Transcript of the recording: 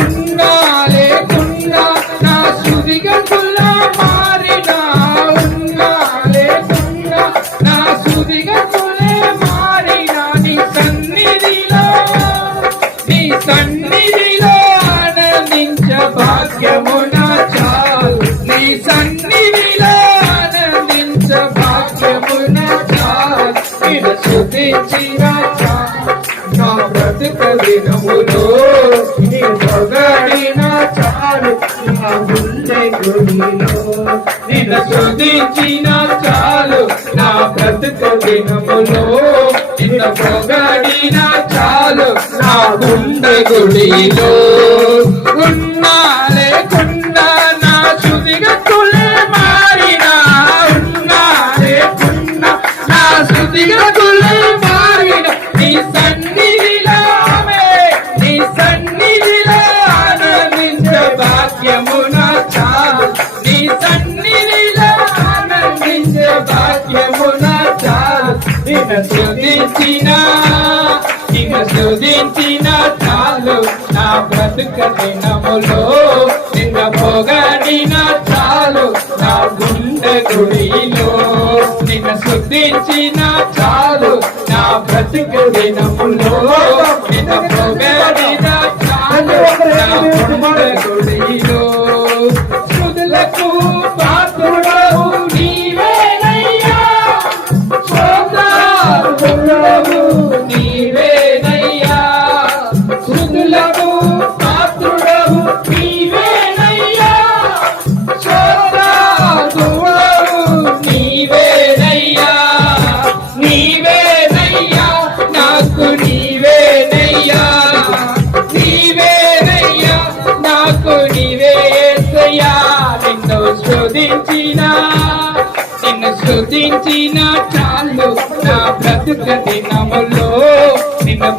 ఉన్నా లేకున్నా నా సుదిగతులా మారినా, ఉన్నా లేకున్నా నా సుదిగతులే మారినా, నీ సన్నిధిలో ఆనందించ భాగ్యము నా చాలు, నీ సన్నిధిలో ఆనందించ భాగ్యము నా చాలు, నిన్ను స్తుతించిన చాలు నా బ్రతుక దినములో, నీ పొగడిన చాలు నా గుండె గుడిలో, నిన్ను స్తుతించిన చాలు నా బ్రతుక దినములో, నిన్ను పొగడిన చాలు నా గుండె గుడిలో. ఉన్నా లేకున్నా నా సుదిగతులే మారినా, ఉన్నా లేకున్నా నా సుదిగతులే మారినా, నీ సన్నిధిలో ఆనందించ భాగ్యము నా చాలు, నీ సన్నిధిలో ఆనందించ భాగ్యము నా చాలు, నిన్ను స్తుతించిన చాలు నా బ్రతుక దినములో, నిన్ను పొగడిన చాలు నా గుండె గుడిలో, నిన్ను స్తుతించిన చాలు నా బ్రతుక దినములో, నిన్ను పొగడిన చాలు నా గుండె గుడిలో. స్తుతులకు పాత్రుడవు నీవేనయ్యా, స్తోత్రములకు నీవేనయ్యా, స్తుతులకు పాత్రుడవు నీవేనయ్యా, స్తోత్రములకు నీవేనయ్యా, నీవేనయ్యా నాకు నీవేనయ్యా, నీవేనయ్యా నాకు నీవే యేసయ్యా, నిన్ను స్తుతించిన చాలు నా బ్రతుక దినములో, నిన్ను